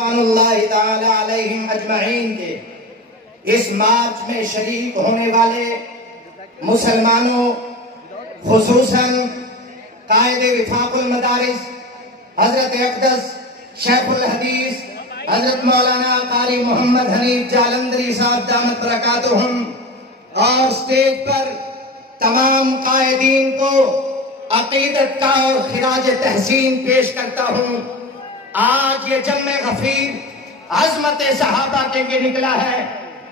رضوان اللہ تعالی علیہم اجمعین کے اس مارچ میں شریک ہونے والے مسلمانوں، خصوصاً قائد وفاق المدارس حضرت اقدس شیخ الحدیث حضرت مولانا قاری محمد حنیف جالندری صاحب دامت برکاتہم، اور اسٹیج پر تمام قائدین کو عقیدت کا اور خراج تحسین پیش کرتا ہوں۔ آج یہ جمع غفیر عظمت صحابہ کے لیے نکلا ہے۔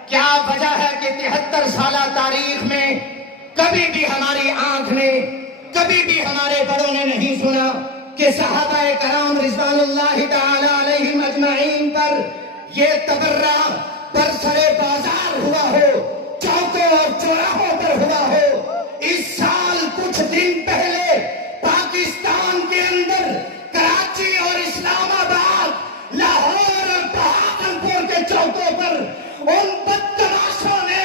کیا وجہ ہے کہ 73 سالہ تاریخ میں کبھی بھی ہماری آنکھ نے، کبھی بھی ہمارے بڑوں نے نہیں سنا کہ صحابہ کرام رضوان اللہ تعالی علیہم اجمعین پر یہ تبرہ برسر بازار ہوا ہو، چوکوں اور چوراہوں پر ہوا ہو۔ اس سال کچھ دن پہلے پاکستان کے اندر کراچی اور اسلام آباد، لاہور اور بہاولپور کے چوکوں پر ان بدتماشوں نے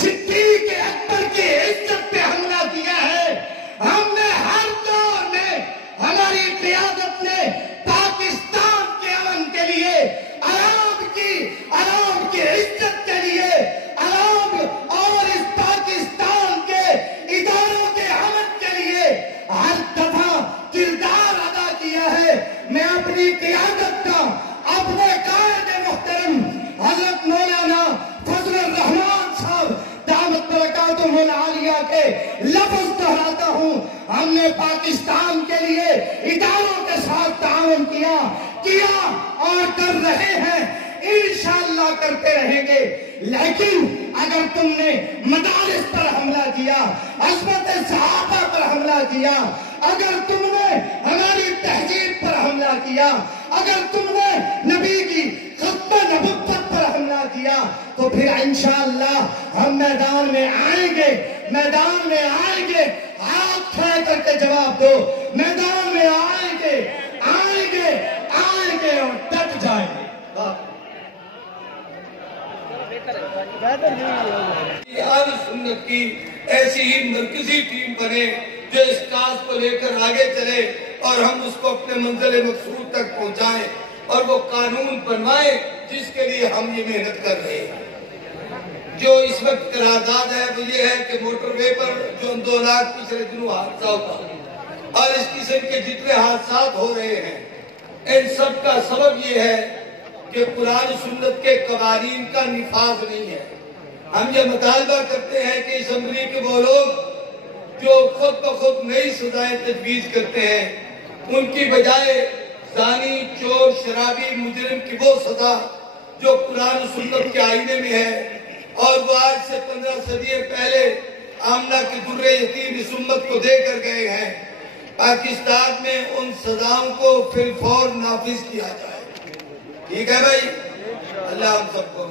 صدیق اکبر کی عزت پہ حملہ کیا ہے۔ ہم نے ہر دور میں، ہماری قیادت نے پاکستان کے امن کے لیے، عوام کی عزت کے لیے، عوام اور اس پاکستان کے اداروں کے امن کے لیے ہر دفعہ کردار ادا کیا ہے۔ میں اپنی قیادت کا، اپنے قائد محترم حضرت مولانا فضل الرحمان صاحب دامت برکاتہم العالیہ کے لفظ دہراتا ہوں۔ ہم نے پاکستان کے لیے اداروں کے ساتھ تعاون کیا اور کر رہے ہیں، انشاءاللہ کرتے رہیں گے۔ لیکن اگر تم نے مدارس پر حملہ کیا، عظمت صحابہ پر حملہ کیا، اگر تم نے ہماری تہذیب پر حملہ کیا، اگر تم نے نبی کی ختم نبوت پر حملہ کیا، تو پھر انشاءاللہ ہم میدان میں آئیں گے، میدان میں آئیں گے۔ ہاتھ کھڑے کر کے جواب دو، میدان میں آئیں گے، آئیں گے، آئیں گے اور ڈٹ جائیں گے۔ اہل سنت کی ایسی ہی مرکزی ٹیم بنے جو اس کاز کو لے کر آگے چلے اور ہم اس کو اپنے منزل مقصود تک پہنچائیں اور وہ قانون بنوائیں جس کے لیے ہم یہ محنت کر رہے ہیں۔ جو اس وقت قرارداد ہے وہ یہ ہے کہ موٹر وے پر جو اندولات پچھلے دنوں حادثہ ہوتا اور اس قسم کے جتنے حادثات ہو رہے ہیں، ان سب کا سبب یہ ہے کہ قرآن سنت کے قوانین کا نفاذ نہیں ہے۔ ہم یہ مطالبہ کرتے ہیں کہ اسمبلی کے وہ لوگ جو خود بخود نئی سزائیں تجویز کرتے ہیں، ان کی بجائے زانی، چور، شرابی، مجرم کی وہ سزا جو قرآن سنت کے آئینے میں ہے اور وہ آج سے 15 صدیاں پہلے آمنہ کے در یتیم اس امت کو دے کر گئے ہیں، پاکستان میں ان سزاؤں کو فی الفور نافذ کیا جائے۔ ٹھیک ہے بھائی؟ اللہ ہم سب کو